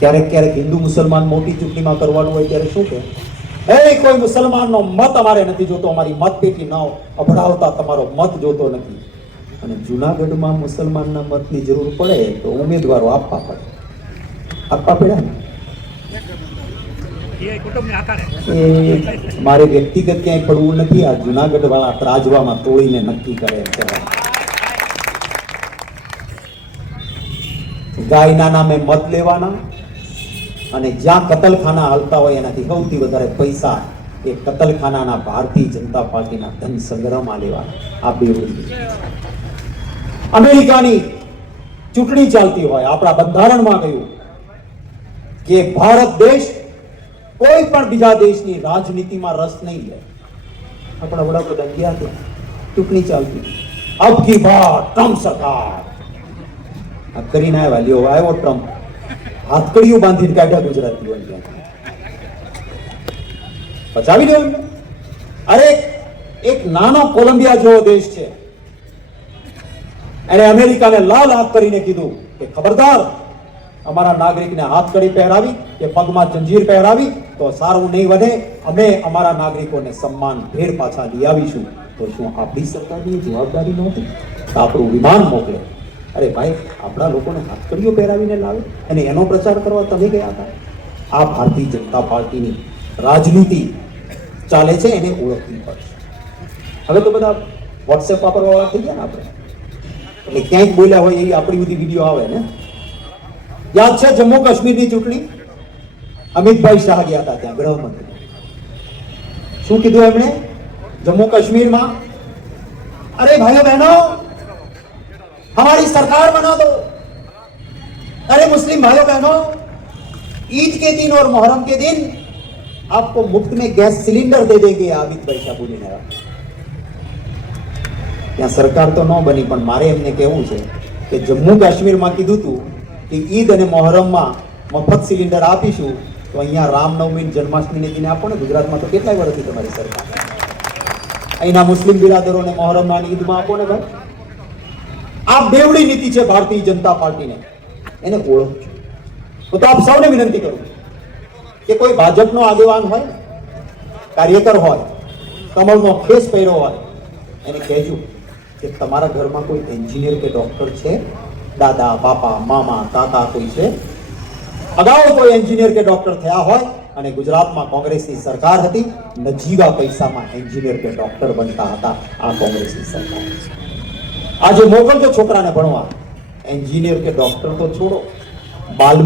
ક્યારેક ક્યારેક હિન્દુ મુસલમાન મોટી ચૂંટણીમાં કરવાનું હોય ત્યારે શું કે એ કોઈ મુસલમાનનો મત અમારે નથી જોતો અમારી મત પેટી ન અભડાવતા તમારો મત જોતો નથી. અને જુનાગઢમાં મુસલમાનના મતની જરૂર પડે તો ઉમેદવારો આપવા પડે. આપવા પડ્યા ને? મારે વ્યક્તિગત ક્યાંય પડવું નથી આ જુનાગઢ વાળા ત્રાજવામાં તોડીને નક્કી કરે ગાયના નામે મત લેવાના અને જ્યાં કતલખાના હાલતા હોય એનાથી સૌથી વધારે પૈસા એ કતલખાનાના ભારતીય જનતા પાર્ટીના ધન સંગ્રહમાં લેવા આ બે અમેરિકાની ચૂંટણી ચાલતી હોય, આપણા બંધારણમાં કહ્યું કે ભારત દેશ કોઈ પણ બીજા દેશની રાજનીતિમાં રસ નહીં લે. આપણા વડાપ્રધાન ગયા હતા. ચૂંટણી ચાલતી. અબ કી બાર ટ્રમ્પ સરકાર. કરીને આવ્યા, લ્યો, આવ્યો ટ્રમ્પ. હાથકડીઓ બાંધીને કાઢ્યા ગુજરાતીઓ ત્યાં બચાવી લ્યો એમને. અરે, એક નાનો કોલંબિયા જેવો દેશ છે. એને અમેરિકાને લાલ હાથ કરીને કીધું કે, ખબરદાર, અમારા નાગરિકને હાથ કડી પહેરાવી કે પગમાં જંજીર પહેરાવી તો સારું નહીં વધે. અમે અમારા નાગરિકોને સન્માન ફેર પાછા લઈ આવીશું. તો શું આપણી સરકારની જવાબદારી નહોતી? આપણું વિમાન મોકલે. અરે ભાઈ, આપણા લોકોને હાથકડીઓ પહેરાવીને લાવે અને એનો પ્રચાર કરવા તમે ગયા હતા. આ ભારતીય જનતા પાર્ટીની રાજનીતિ ચાલે છે એને ઓળખવી પડશે. હવે તો બધા વોટ્સએપ વાપરવાવાળા થઈ ગયા ને આપણે. એટલે ક્યાંક બોલ્યા હોય એવી આપણી બધી વીડિયો આવે ને. યાદ છે જમ્મુ કાશ્મીરની ચૂંટણી? અમિતભાઈ શાહ ગયા હતા ત્યાં, ગૃહમંત્રી. શું કીધું એમણે? જમ્મુ કાશ્મીરમાં? અરે ભાઈઓ બહેનો हमारी सरकार દો અરે મુસ્લિમ मुस्लिम भाइयों ઈદ કે દિન ઓર મોહરમ કે દિન दिन મુફ્ત मुफ्त में गैस सिलेंडर दे देंगे आबिद वैशाखुनी ને ત્યાં સરકાર તો ન બની પણ મારે એમને કહેવું છે કે જમ્મુ કાશ્મીરમાં કીધું હતું કે ઈદ અને મોહરમમાં મફત સિલિન્ડર આપીશું તો અહીંયા રામનવમી જન્માષ્ટમીને દિને આપો ને ગુજરાતમાં તો કેટલાય વર્ષથી તમારી સરકાર. અહીંના મુસ્લિમ બિરાદરોને મોહરમના ઈદમાં આપો ને ભાઈ? આ બેવડી નીતિ છે ભારતીય જનતા પાર્ટીને. એને ઓળખજો હું તો આપ સૌને વિનંતી કરું છું કે કોઈ ભાજપનો આગેવાન હોય, કાર્યકર હોય, કમળનો ખેસ પહેર્યો હોય, એને કહેજો કે તમારા ઘરમાં કોઈ એન્જિનિયર કે ડોક્ટર છે, દાદા, બાપા, મામા તાતા કોઈ છે? અગાઉ કોઈ એન્જિનિયર કે ડોક્ટર થયા હોય અને ગુજરાતમાં કોંગ્રેસની સરકાર હતી, નજીવા પૈસામાં એન્જિનિયર કે ડોક્ટર બનતા હતા, આ કોંગ્રેસની સરકાર. આજે મોકલજો છોકરાને ભણવા. એન્જિનિયર કે ડોક્ટર તો છોડો. બાલ